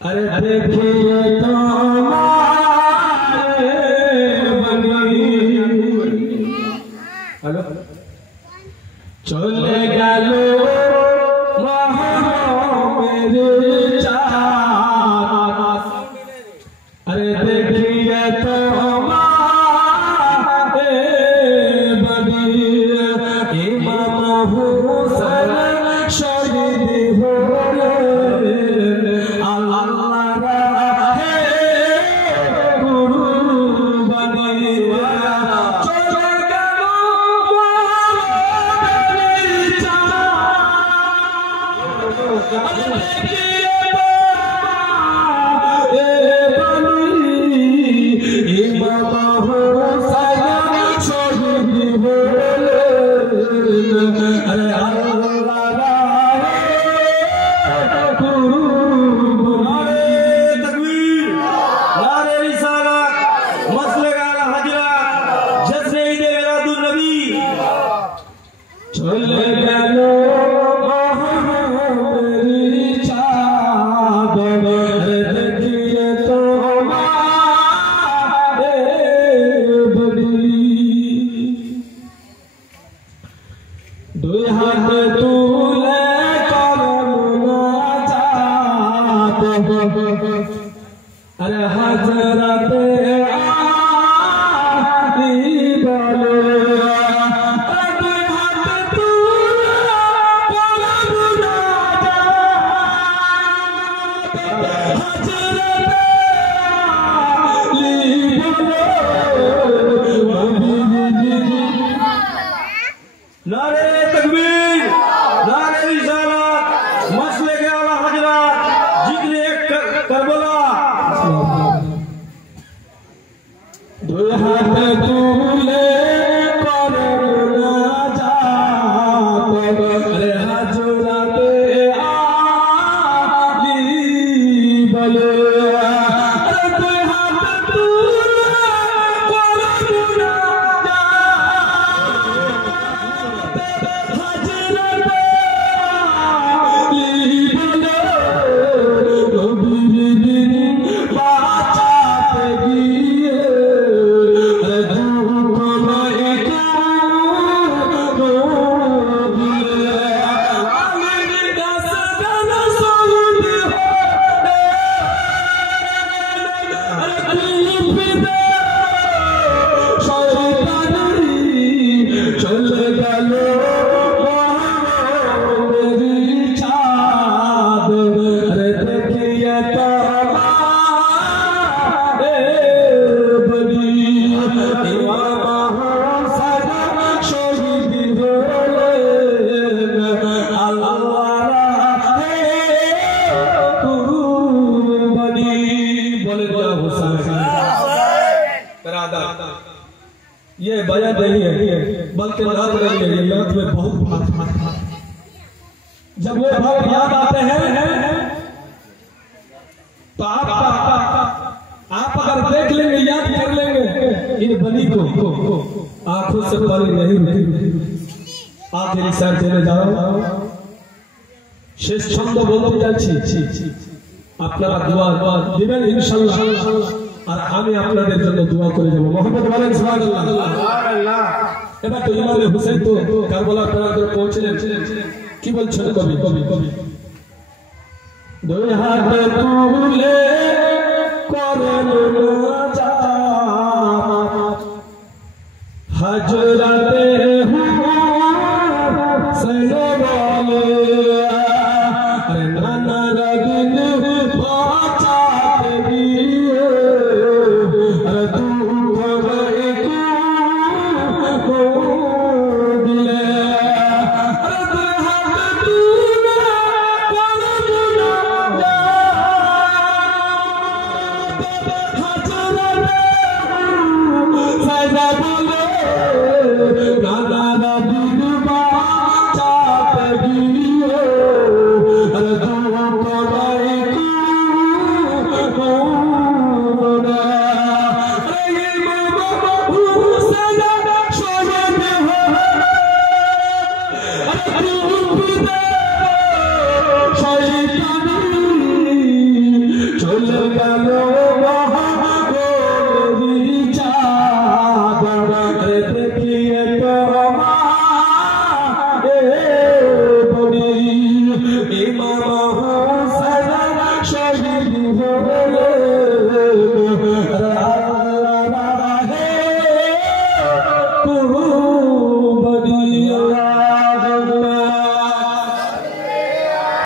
अरे देखिए तुम्हारे बनी हेलो चले गलो मेरे चाँद अरे देखिए तुम्हारे बनी इमाम हुसैन शहीद हो अरे हजरत नारे तकबीर नारे रिसालत मसले के आला हजरत जिक्र एक करबला दो हाथ तुले करना जात अरे हजरत आली बले अरे दो हाथ तुले करना ये बया नहीं है बल्कि नात नहीं है नात में बहुत बात जब वो भाव याद आते हैं तो आप अगर देख लेंगे याद कर लेंगे इन बनी को आंखों से पानी नहीं रुकेगी आखिरी साथ चले जाओ शेष छंद बोलते যাচ্ছি আপনারা দোয়া দিবেন ইনশাআল্লাহ আর আমি আপনাদের জন্য দোয়া করে যাব মোহাম্মদ বলেন সুবহানাল্লাহ সুবহানাল্লাহ এবার তো ইমাম হোসেন তো কারবালা প্রান্তরে পৌঁছলেন কি বলছেন কবি দুই হাত তুলে করেন নাজাত হযরতে হুসেন বলে